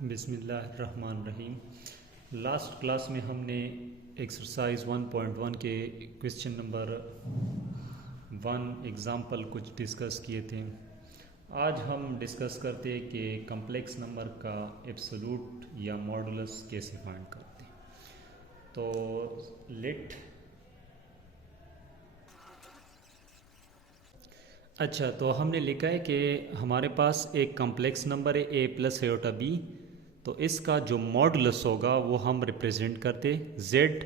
बिस्मिल्लाहिर्रहमानिर्रहीम। Last class में हमने एक्सरसाइज 1.1 के क्वेश्चन नंबर 1 एग्ज़ाम्पल कुछ डिस्कस किए थे। आज हम डिस्कस करते हैं कि कम्प्लेक्स नंबर का एब्सोल्यूट या मॉडुलस कैसे फाइंड करते हैं। तो तो हमने लिखा है कि हमारे पास एक कम्प्लेक्स नंबर है a प्लस आयोटा b। तो इसका जो मॉडुलस होगा वो हम रिप्रेजेंट करते z,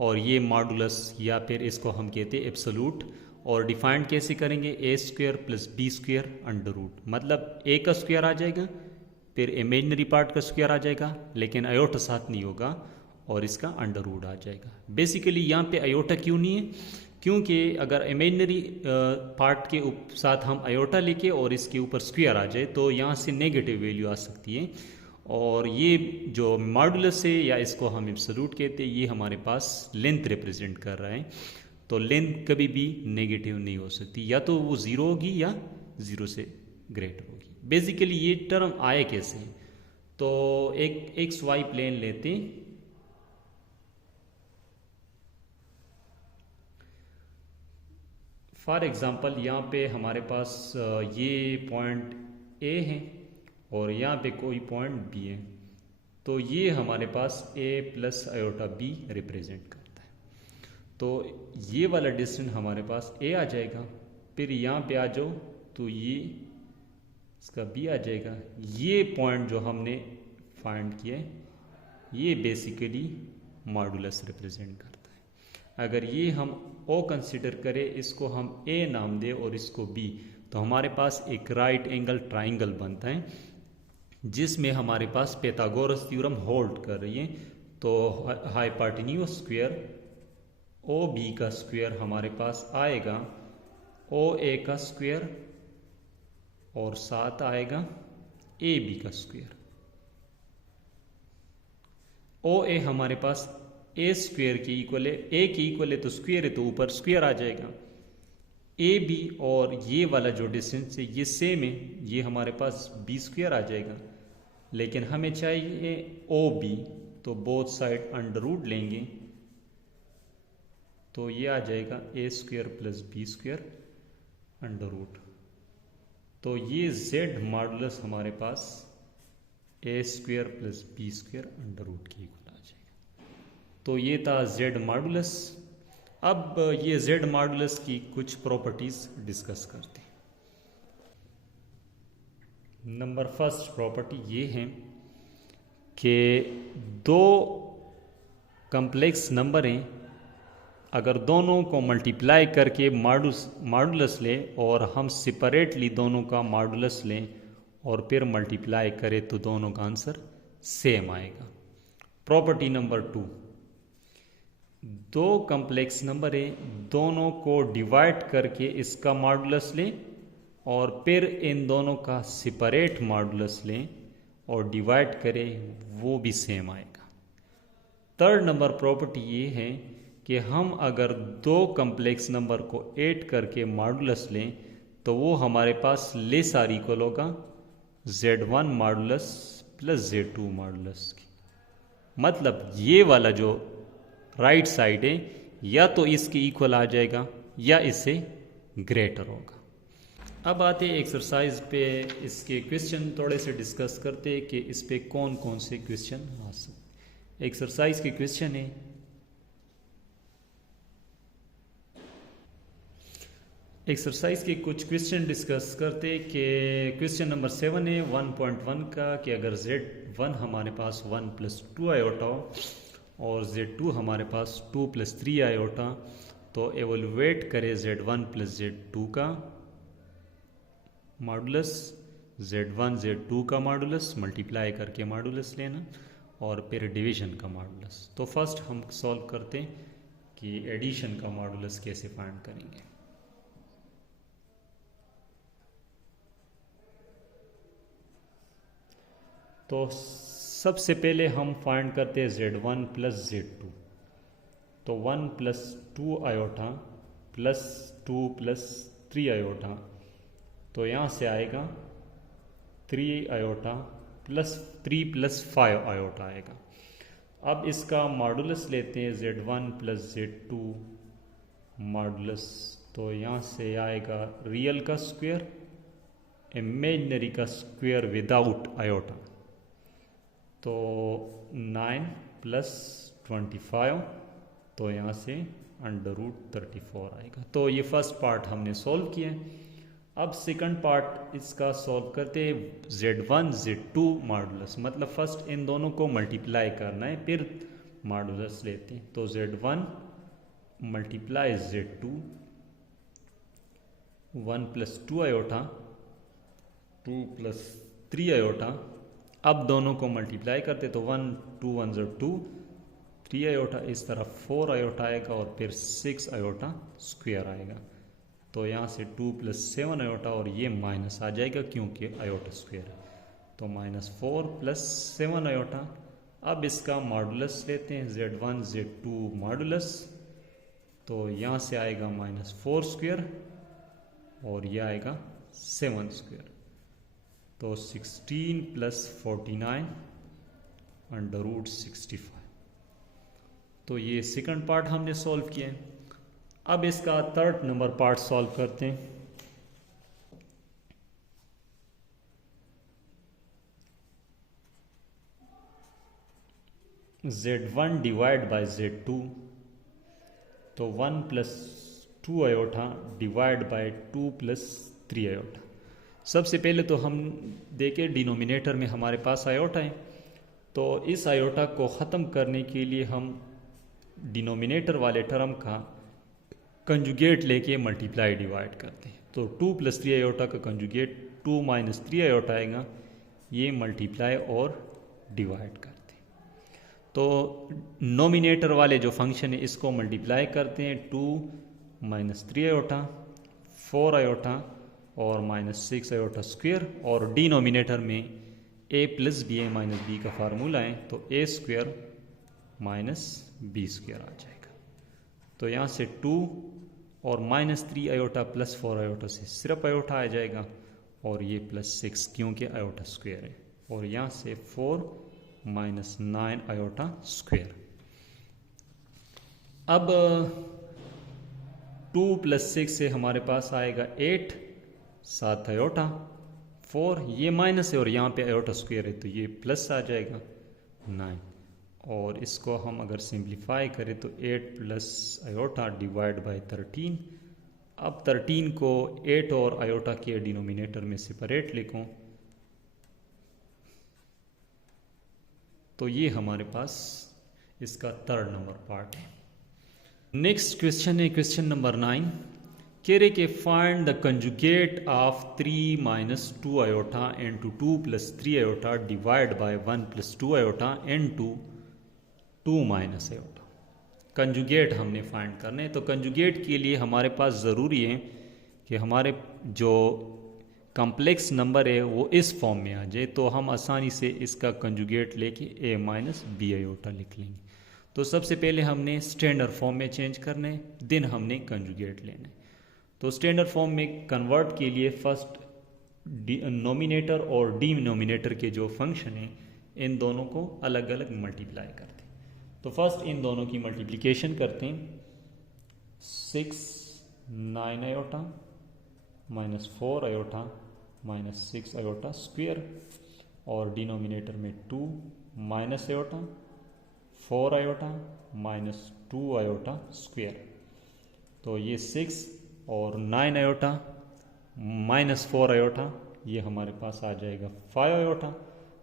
और ये मॉडुलस या फिर इसको हम कहते हैं एब्सोल्यूट। और डिफाइंड कैसे करेंगे, a square plus b square under root, मतलब a का स्क्वायर आ जाएगा, फिर इमेजनरी पार्ट का स्क्वायर आ जाएगा, लेकिन आयोटा साथ नहीं होगा, और इसका अंडर रूट आ जाएगा। बेसिकली यहाँ पे आयोटा क्यों नहीं है, क्योंकि अगर इमेजनरी पार्ट के साथ हम आयोटा लेके और इसके ऊपर स्क्वायर आ जाए तो यहाँ से नेगेटिव वैल्यू आ सकती है। और ये जो मॉडुलस है, या इसको हम एब्सोल्यूट कहते हैं, ये हमारे पास लेंथ रिप्रेजेंट कर रहा है। तो लेंथ कभी भी नेगेटिव नहीं हो सकती, या तो वो ज़ीरो होगी या ज़ीरो से ग्रेटर होगी। बेसिकली ये टर्म आए कैसे, तो एक एक्स वाई प्लेन लेते हैं। फॉर एग्ज़ाम्पल यहाँ पे हमारे पास ये पॉइंट ए है और यहाँ पे कोई पॉइंट बी है, तो ये हमारे पास a plus iota b represent करता है। तो ये वाला डिस्टेंस हमारे पास a आ जाएगा, फिर यहाँ पे आ जाओ तो ये इसका b आ जाएगा। ये पॉइंट जो हमने फाइंड किया है ये बेसिकली मॉडुलस रिप्रेजेंट करता है। अगर ये हम o कंसिडर करें, इसको हम a नाम दें और इसको b, तो हमारे पास एक राइट एंगल ट्राइंगल बनता है जिसमें हमारे पास पाइथागोरस थ्योरम होल्ड कर रही है। तो हाइपोटेन्यूज स्क्वायर ओ बी का स्क्वायर हमारे पास आएगा ओ ए का स्क्वायर, और साथ आएगा ए बी का स्क्वायर। ओ ए हमारे पास ए स्क्वायर की इक्वल है, ए की इक्वल है तो स्क्वायर है, तो ऊपर स्क्वायर आ जाएगा। ए बी और ये वाला जो डिस्टेंस है ये सेम है, ये हमारे पास बी स्क्वायर आ जाएगा, लेकिन हमें चाहिए ओ बी, तो बोथ साइड अंडर रूट लेंगे, तो ये आ जाएगा a square plus b square under root. तो ये जेड मॉडुलस हमारे पास a square plus b square under root की इक्वल आ जाएगा। तो ये था जेड मॉडुलस। अब ये जेड मॉडुलस की कुछ प्रॉपर्टीज डिस्कस करते हैं। नंबर फर्स्ट प्रॉपर्टी ये है कि दो कम्प्लेक्स नंबर हैं, अगर दोनों को मल्टीप्लाई करके मॉडुलस लें और हम सेपरेटली दोनों का मॉडुलस लें और फिर मल्टीप्लाई करें तो दोनों का आंसर सेम आएगा। प्रॉपर्टी नंबर 2, दो कम्प्लेक्स नंबर है, दोनों को डिवाइड करके इसका मॉडुलस लें और फिर इन दोनों का सेपरेट मॉडुलस लें और डिवाइड करें, वो भी सेम आएगा। थर्ड नंबर प्रॉपर्टी ये है कि हम अगर दो कम्प्लेक्स नंबर को ऐड करके मॉडुलस लें तो वो हमारे पास लेस आर इक्वल होगा z1 modulus plus z2 modulus की। मतलब ये वाला जो राइट साइड है या तो इसके इक्वल आ जाएगा या इससे ग्रेटर होगा। अब आते हैं एक्सरसाइज पे, इसके क्वेश्चन थोड़े से डिस्कस करते हैं कि इस पे कौन कौन से क्वेश्चन आ सकते। एक्सरसाइज के क्वेश्चन है, एक्सरसाइज के कुछ क्वेश्चन डिस्कस करते हैं कि क्वेश्चन नंबर 7 है 1.1 का, कि अगर z1 हमारे पास 1 प्लस 2 आयोटा हो और z2 हमारे पास 2 प्लस 3 आयोटा, तो एवोल्यूएट करें z1 प्लस z2 का मॉडुलस, z1 z2 का मॉडुलस मल्टीप्लाई करके मॉडुलस लेना, और फिर डिवीजन का मॉडुलस। तो फर्स्ट हम सॉल्व करते हैं कि एडिशन का मॉडुलस कैसे फाइंड करेंगे। तो सबसे पहले हम फाइंड करते हैं z1 प्लस z2। तो 1 plus 2 iota plus 2 plus 3 iota, तो यहाँ से आएगा 3 आयोटा 3 + 5 आयोटा आएगा। अब इसका मॉडुलस लेते हैं Z1 + Z2 मॉडुलस, तो यहाँ से आएगा रियल का स्क्वायर, इमेजिनरी का स्क्वायर विदाउट आयोटा, तो 9 + 25, तो यहाँ से √34 आएगा। तो ये फर्स्ट पार्ट हमने सॉल्व किया है। अब सेकंड पार्ट इसका सॉल्व करते हैं Z1 Z2 मॉडुलस, मतलब फर्स्ट इन दोनों को मल्टीप्लाई करना है फिर मॉडुलस लेते हैं। तो Z1 × Z2 1 + 2 आयोटा 2 + 3 आयोटा। अब दोनों को मल्टीप्लाई करते तो 1 2 1 2 3 आयोटा, इस तरफ 4 आयोटा आएगा और फिर 6 आयोटा स्क्वायर आएगा। तो यहाँ से 2 + 7 आयोटा और ये माइनस आ जाएगा क्योंकि आयोटा स्क्वायर है, तो -4 + 7 आयोटा। अब इसका मॉडुलस लेते हैं Z1 Z2 मॉडुलस, तो यहाँ से आएगा -4 स्क्वायर और यह आएगा 7 स्क्वायर, तो 16 + 49 √65। तो ये सेकंड पार्ट हमने सॉल्व किया है। अब इसका थर्ड नंबर पार्ट सॉल्व करते हैं। Z1 / Z2, तो 1 + 2 आयोटा डिवाइड बाय 2 + 3 आयोटा। सबसे पहले तो हम देखें डिनोमिनेटर में हमारे पास आयोटा है, तो इस आयोटा को ख़त्म करने के लिए हम डिनोमिनेटर वाले टर्म का कंजुगेट लेके मल्टीप्लाई डिवाइड करते हैं। तो 2 + 3 आयोटा का कंजुगेट 2 - 3 आयोटा आएगा, ये मल्टीप्लाई और डिवाइड करते हैं। तो नोमिनेटर वाले जो फंक्शन है इसको मल्टीप्लाई करते हैं 2 - 3 आयोटा 4 आयोटा और -6 आयोटा स्क्वायर, और डिनोमिनेटर में a + ba - b का फार्मूला है, तो a² - b² आ जाएगा। तो यहाँ से 2 और -3 आयोटा + 4 आयोटा से सिर्फ आयोटा आ जाएगा, और ये +6 क्योंकि आयोटा स्क्वायर है, और यहाँ से 4 - 9 आयोटा स्क्वायर। अब 2 + 6 से हमारे पास आएगा 8 7 आयोटा 4, ये माइनस है और यहाँ पे आयोटा स्क्वायर है तो ये प्लस आ जाएगा 9, और इसको हम अगर सिंप्लीफाई करें तो 8 + आयोटा डिवाइड बाय 13। अब 13 को 8 और आयोटा के डिनोमिनेटर में सेपरेट लिखूं तो ये हमारे पास इसका थर्ड नंबर पार्ट है। नेक्स्ट क्वेश्चन है क्वेश्चन नंबर 9। कह रहे कि find the conjugate of 3 - 2 iota into 2 + 3 iota divide by 1 + 2 iota into 2 - iota. Conjugate हमने फाइंड करना है, तो कंजुगेट के लिए हमारे पास ज़रूरी है कि हमारे जो कॉम्प्लेक्स नंबर है वो इस फॉर्म में आ जाए, तो हम आसानी से इसका कंजुगेट लेके a - b आयोटा लिख लेंगे। तो सबसे पहले हमने स्टैंडर्ड फॉर्म में चेंज करना है, देन हमने कंजुगेट लेना है। तो स्टैंडर्ड फॉर्म में कन्वर्ट के लिए फर्स्ट नोमिनेटर और डिनोमिनेटर के जो फंक्शन है इन दोनों को अलग अलग मल्टीप्लाई करते हैं। तो फर्स्ट इन दोनों की मल्टीप्लिकेशन करते हैं, 6 9 आयोटा -4 आयोटा -6 आयोटा स्क्वायर, और डिनोमिनेटर में 2 minus iota 4 iota -2 iota square. तो ये 6 और 9 आयोटा -4 आयोटा ये हमारे पास आ जाएगा 5 आयोटा,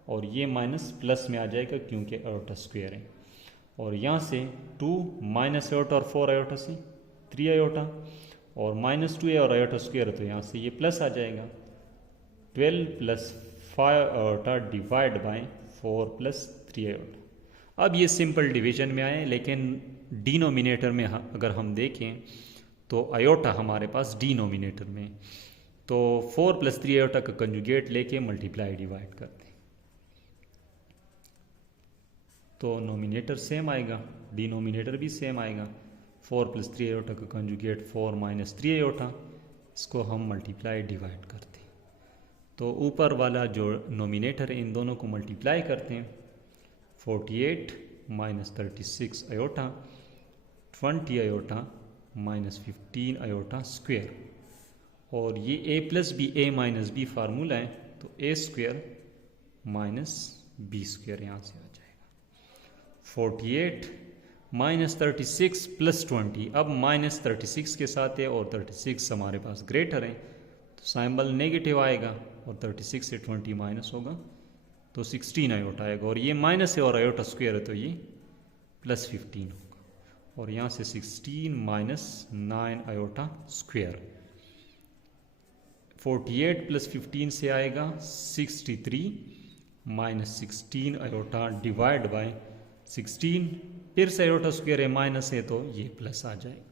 और ये माइनस प्लस में आ जाएगा क्योंकि आयोटा स्क्वायर है, और यहाँ से 2 माइनस आयोटा और 4 आयोटा से 3 आयोटा, और -2 और आयोटा स्क्वायर, तो यहाँ से ये प्लस आ जाएगा 12 + 5 आयोटा डिवाइड बाय 4 + 3 आयोटा। अब ये सिंपल डिवीजन में आए, लेकिन डिनोमिनेटर में अगर हम देखें तो आयोटा हमारे पास डिनोमिनेटर में, तो 4 + 3 आयोटा का कंजुगेट लेके मल्टीप्लाई डिवाइड करते हैं, तो नोमिनेटर सेम आएगा डिनोमिनेटर भी सेम आएगा। 4 + 3 आयोटा का कंजुगेट 4 - 3 आयोटा, इसको हम मल्टीप्लाई डिवाइड करते हैं। तो ऊपर वाला जो नोमिनेटर है इन दोनों को मल्टीप्लाई करते हैं। 48 minus 36 iota 20 iota minus 15 iota square, और ये a plus B A minus B formula है, तो a square minus B square यहाँ से आ जाएगा। 48 माइनस 36 प्लस 20, अब माइनस 36 के साथ है और 36 हमारे पास ग्रेटर है, तो साइंबल नेगेटिव आएगा और 36 से 20 माइनस होगा तो 16 आयोटा आएगा, और ये माइनस है और आयोटा स्क्वेयर है तो ये प्लस 15 होगा, और यहाँ से 16 माइनस 9 आयोटा स्क्वेयर। 48 प्लस 15 से आएगा 63 माइनस 16 आयोटा डिवाइड बाय 16, फिर से आयोटा स्क्वेयर है माइनस है तो ये प्लस आ जाएगा।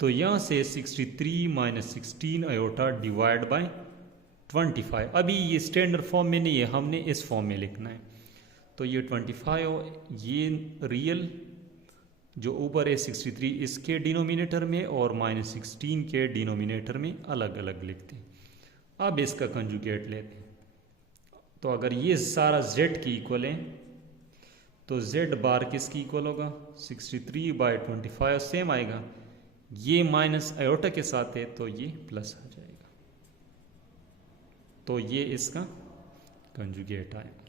तो यहाँ से 63 माइनस 16 आयोटा डिवाइड बाय 25, अभी ये स्टैंडर्ड फॉर्म में नहीं है, हमने इस फॉर्म में लिखना है। तो ये 25 ये रियल जो ऊपर है 63 इसके डिनोमिनेटर में और माइनस 16 के डिनोमिनेटर में अलग अलग लिखते हैं। अब इसका कंजुगेट लेते हैं, तो अगर ये सारा z की इक्वल है तो z बार किसकी इक्वल होगा, 63 बाय 25 सेम आएगा, ये माइनस आयोटा के साथ है तो ये प्लस आ जाएगा, तो ये इसका कंजुगेट आएगा।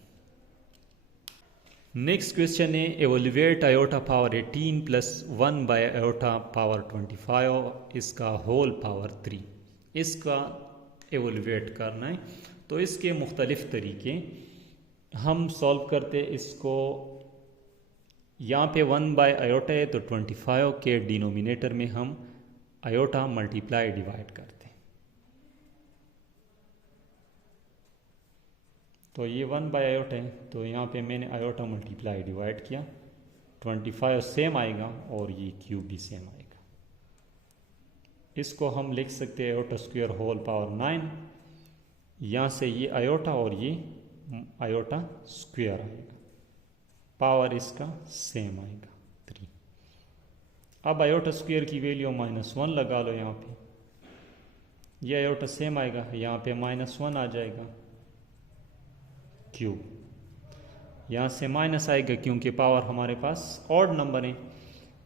नेक्स्ट क्वेश्चन है evaluate iota power 18 plus 1 by iota power 25 इसका होल पावर 3, इसका एवोल्यूएट करना है। तो इसके मुख्तलिफ तरीके हम सॉल्व करते, इसको यहाँ पे 1 बाय आयोटा है तो 25 के डिनोमिनेटर में हम आयोटा मल्टीप्लाई डिवाइड करते हैं, तो ये 1 बाय आयोटा है तो यहाँ पे मैंने आयोटा मल्टीप्लाई डिवाइड किया, 25 सेम आएगा और ये क्यूब भी सेम आएगा। इसको हम लिख सकते हैं आयोटा स्क्वायर होल पावर 9, यहाँ से ये आयोटा और ये आयोटा स्क्वायर आएगा, पावर इसका सेम आएगा 3। अब आयोटा स्क्वायर की वैल्यू -1 लगा लो यहाँ पे, ये आयोटा सेम आएगा, यहाँ पे -1 आ जाएगा क्यूब, यहाँ से माइनस आएगा क्योंकि पावर हमारे पास ऑड नंबर है,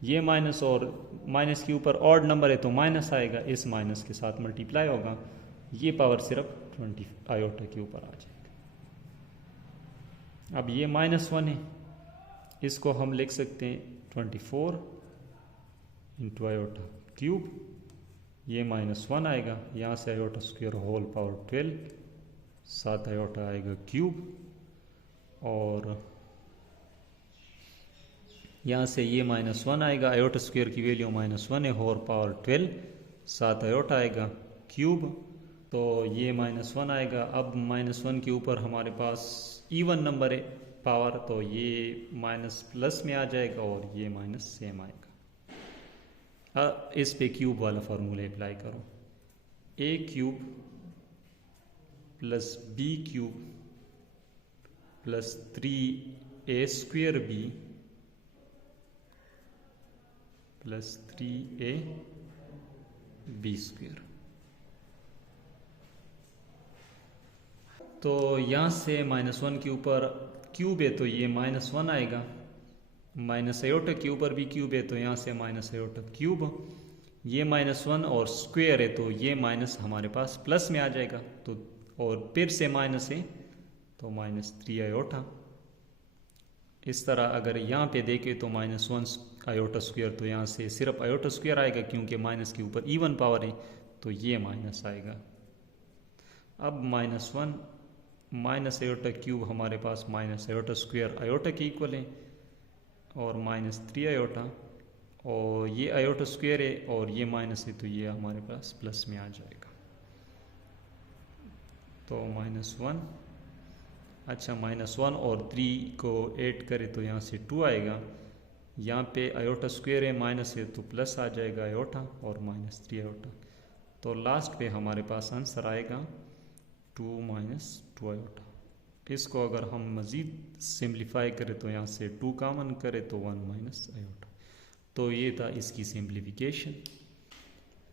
ये माइनस और माइनस के ऊपर ऑड नंबर है तो माइनस आएगा, इस माइनस के साथ मल्टीप्लाई होगा, ये पावर सिर्फ 20 आयोटा के ऊपर आ जाएगा। अब ये -1 है, इसको हम लिख सकते हैं 24 इंटू आयोटा क्यूब, ये -1 आएगा, यहाँ से iota square whole power 12 7 iota आएगा क्यूब, और यहाँ से ये -1 आएगा, आयोटा स्क्वायर की वैल्यू -1 है, होल पावर 12 7 आयोटा आएगा क्यूब, तो ये -1 आएगा। अब -1 के ऊपर हमारे पास इवन नंबर है पावर, तो ये माइनस प्लस में आ जाएगा और ये माइनस सेम आएगा। इस पे क्यूब वाला फार्मूला अप्लाई करो, a cube plus b cube plus 3a square b plus 3a b square. तो यहाँ से -1 के ऊपर क्यूब है तो ये -1 आएगा, माइनस आयोटा के ऊपर भी क्यूब है तो यहाँ से माइनस आयोटा क्यूब, ये -1 और स्क्वेयर है तो ये माइनस हमारे पास प्लस में आ जाएगा, तो और फिर से माइनस है तो -3 आयोटा। इस तरह अगर यहाँ पे देखें तो -1 आयोटा स्क्वेयर, तो यहाँ से सिर्फ आयोटा स्क्वेयर आएगा क्योंकि माइनस के ऊपर इवन पावर है तो ये माइनस आएगा। अब -1 माइनस आयोटा क्यूब हमारे पास माइनस आयोटा स्क्वेयर आयोटा के इक्वल है, और -3 आयोटा, और ये आयोटा स्क्वेयर है और ये माइनस है तो ये हमारे पास प्लस में आ जाएगा। तो -1, अच्छा -1 और 3 को ऐड करें तो यहाँ से 2 आएगा, यहाँ पे आयोटा स्क्वेयर है माइनस है तो प्लस आ जाएगा आयोटा और -3 आयोटा, तो लास्ट पे हमारे पास आंसर आएगा 2 - 2 आयोटा। इसको अगर हम मज़ीद सिंप्लीफाई करें तो यहाँ से 2 कॉमन करें तो 1 - आयोटा। तो ये था इसकी सिंप्लीफिकेशन।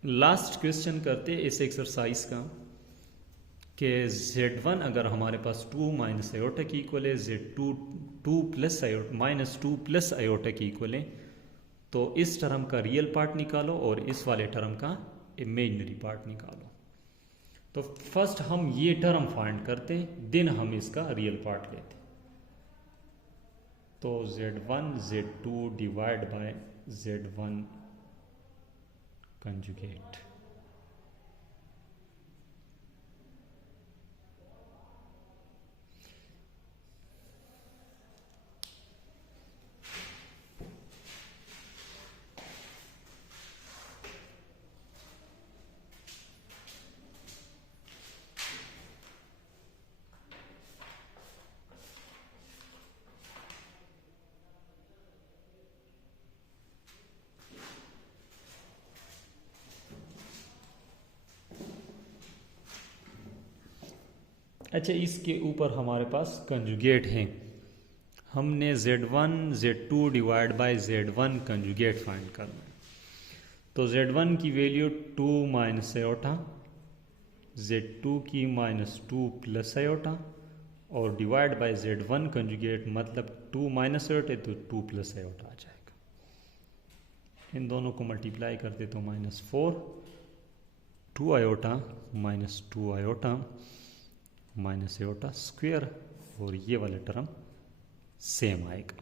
लास्ट क्वेश्चन करते इस एक्सरसाइज का। कि Z1 अगर हमारे पास 2 माइनस आयोटा की इक्वल है, Z2 2 plus minus 2 plus iota की इक्वल है, तो इस टर्म का रियल पार्ट निकालो और इस वाले टर्म का इमेजिनरी पार्ट निकालो। तो फर्स्ट हम ये टर्म फाइंड करते हैं, देन हम इसका रियल पार्ट लेते हैं। तो Z1 Z2 divide by Z1 conjugate. अच्छा, इसके ऊपर हमारे पास कंजुगेट है। हमने Z1 Z2 divide by Z1 conjugate find करना है। तो Z1 की वैल्यू 2 माइनस आयोटा, Z2 की माइनस 2 प्लस आयोटा और डिवाइड बाय Z1 कंजुगेट, मतलब 2 माइनस आयोटा तो 2 प्लस आयोटा आ जाएगा। इन दोनों को मल्टीप्लाई करते तो minus 4, 2 iota minus 2 iota minus iota square, और ये वाला टर्म सेम आएगा।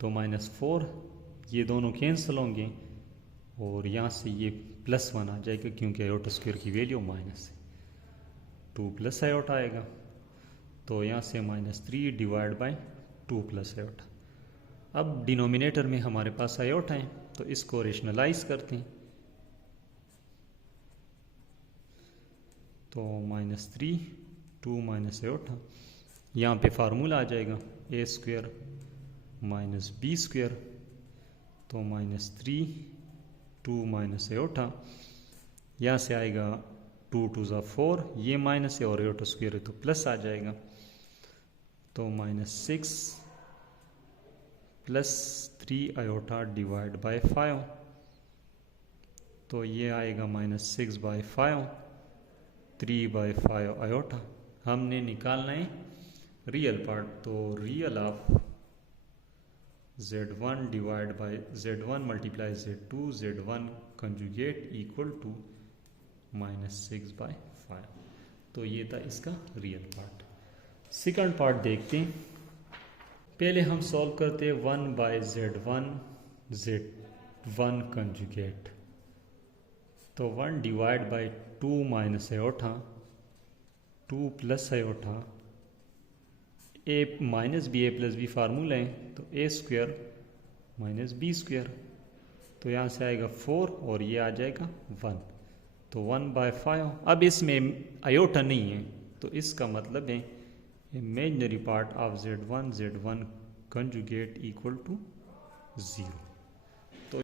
तो माइनस 4, ये दोनों कैंसिल होंगे और यहाँ से ये प्लस 1 आ जाएगा, क्योंकि आयोटा स्क्वेयर की वैल्यू माइनस है। 2 प्लस आयोटा आएगा, तो यहाँ से minus 3 divide by 2 plus iota. अब डिनोमिनेटर में हमारे पास आयोटा है, तो इसको रेशनलाइज करते हैं। तो माइनस 3 2 माइनस आयोटा, यहाँ पे फार्मूला आ जाएगा ए स्क्वेयर माइनस बी स्क्वेयर। तो माइनस 3 2 माइनस आयोटा, यहाँ से आएगा 2 2 ज़ा 4, ये माइनस है और आयोटा स्क्वेयर है तो प्लस आ जाएगा। तो minus 6 plus 3 iota divide by 5, तो ये आएगा माइनस 6 बाय 5, 3 बाय 5 आयोटा। हमने निकालना है रियल पार्ट, तो real of Z1 divide by Z1 multiply Z2 Z1 conjugate equal to minus 6 by 5। तो ये था इसका रियल पार्ट। सेकंड पार्ट देखते हैं। पहले हम सॉल्व करते हैं 1 बाय Z1 Z1 कंजुगेट। तो 1 divide by 2 minus iota 2 plus iota, A minus B A plus B formula है, तो A square minus B square. तो यहाँ से आएगा 4 और ये आ जाएगा 1, तो 1 बाय 5। अब इसमें आयोटा नहीं है, तो इसका मतलब है imaginary part of Z1 conjugate equal to 0।